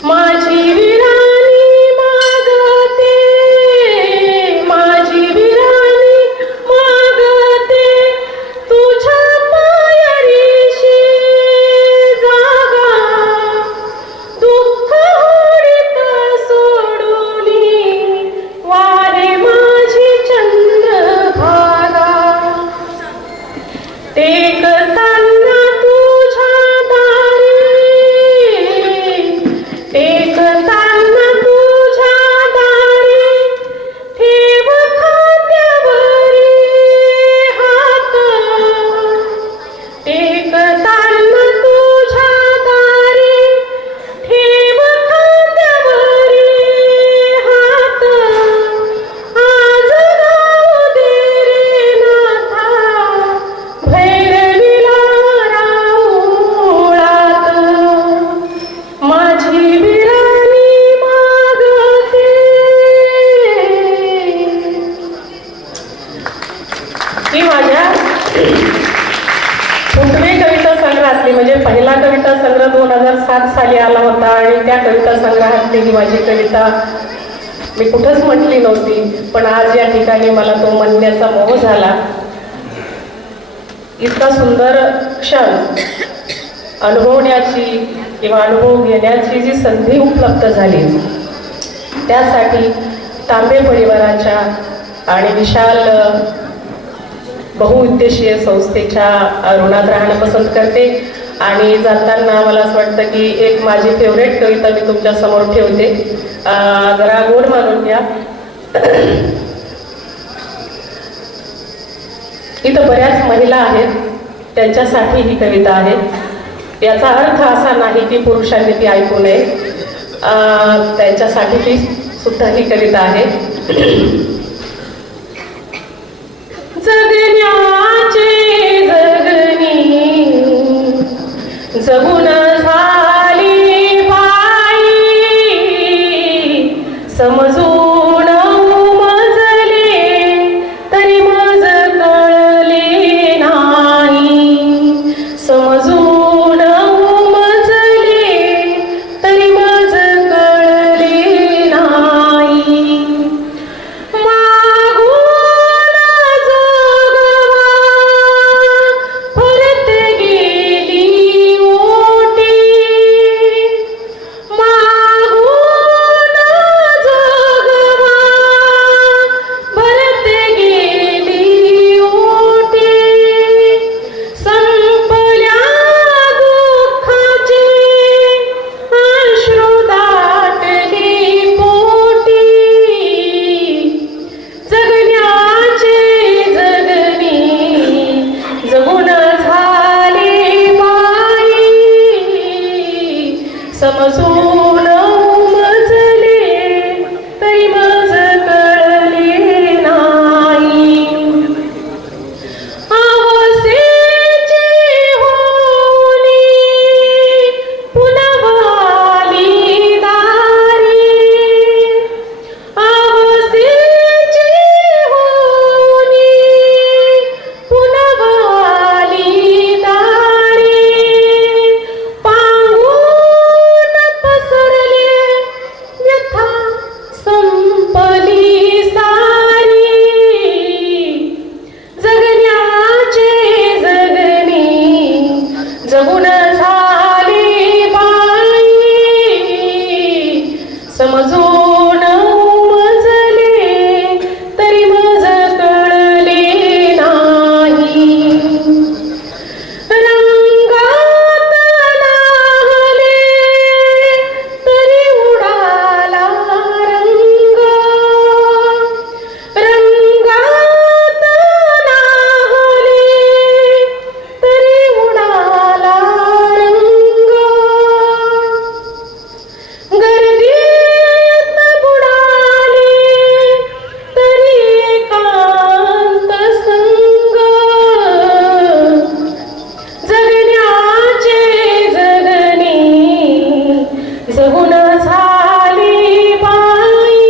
माझी विरानी मागते, माझी विरानी मागते तुझ्या पायरीशी जागा, दुःख उडीत सोडूनी वाहे माझी चंद्रभागा, टेकताना तुझ्या दारी, टेकताना तुझ्या दारी, ठेव खांद्यावरी हात, टेकताना तुझ्या दारी, ठेव खांद्यावरी हात, आज गाऊ दे रे नाथा, भैरवीला राऊळात, माझी विरानी मागते. ही माझ्या फुटवे कविता संग्रहातली म्हणजे पहिला कविता संग्रह 2007 साली आला होता आणि त्या कविता संग्रहातली ही माझी कविता मी कुठंच म्हटली नव्हती, पण आज या ठिकाणी मला तो म्हणण्याचा मोह झाला. इतका सुंदर क्षण अनुभवण्याची किंवा अनुभव घेण्याची जी संधी उपलब्ध झाली त्यासाठी तांबे परिवाराच्या आणि विशाल बहुउद्देशीय संस्थेच्या ऋणात राहणं पसंत करते. आणि जाताना मला असं वाटतं की एक माझी फेवरेट कविता मी तुमच्या समोर ठेवते, जरा गोड मानून घ्या. इथं बऱ्याच महिला आहेत, त्यांच्यासाठी ही कविता आहे. याचा अर्थ असा नाही की पुरुषांनी ती ऐकू नये, त्यांच्यासाठी ती सुद्धा ही कविता आहे. जगण्याचे जगणी जगून झाली बाई, समजून समजून उमजले तरी मज कळले नाही. आवसेची होनी पुनवाली दारी, आवसेची होनी पुनवाली दारी, पांगून पसरले व्यथा संपली सारी. जगण्याचे जगणे जगून झाले बाई, समजून उमजले तरी मज कळले नाही. रंगात नाहले तरी उडाला रंग, रंगात नाहले तरी उडाला रंग. गर्दीत बुडाले तरी एकांत संग, जगण्याचे जगणे जगून झाले बाई,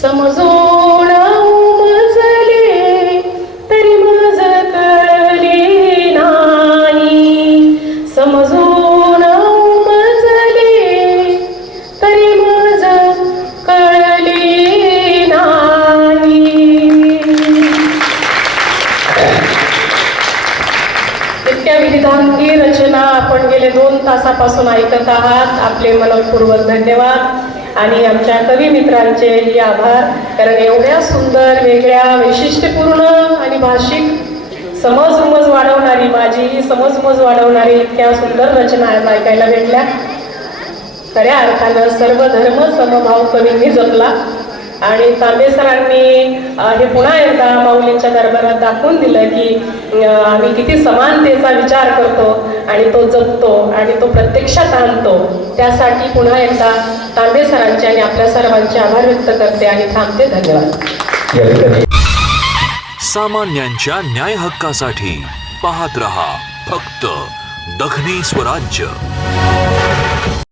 समजून उमजले तरी मज कळले नाही. समजून उमजले तरी मज कळले नाही. इतक्या विविधांगी रचना आपण गेले 2 तासापासून ऐकत आहात. आपले मनपूर्वक धन्यवाद आणि आमच्या कवी मित्रांचे आभार. कारण एवढ्या सुंदर, वेगळ्या, वैशिष्ट्यपूर्ण आणि भाषिक समज उमज वाढवणारी, माझी समज उमज वाढवणारी इतक्या सुंदर रचना आज ऐकायला भेटल्या. खऱ्या अर्थानं सर्व धर्म समभाव कवींनी जपला आणि तांबे सरांनी हे पुन्हा एकदा माऊलींच्या दरबारात दाखवून दिलं की आम्ही किती समानतेचा विचार करतो आणि तो जपतो आणि तो प्रत्यक्षात आणतो. त्यासाठी पुन्हा एकदा तांबे सरांचे आणि आपल्या सर्वांचे आभार व्यक्त करते आणि थांबते. धन्यवाद. सामान्यांच्या न्याय हक्कासाठी पाहत रहा फक्त दखनी स्वराज्य.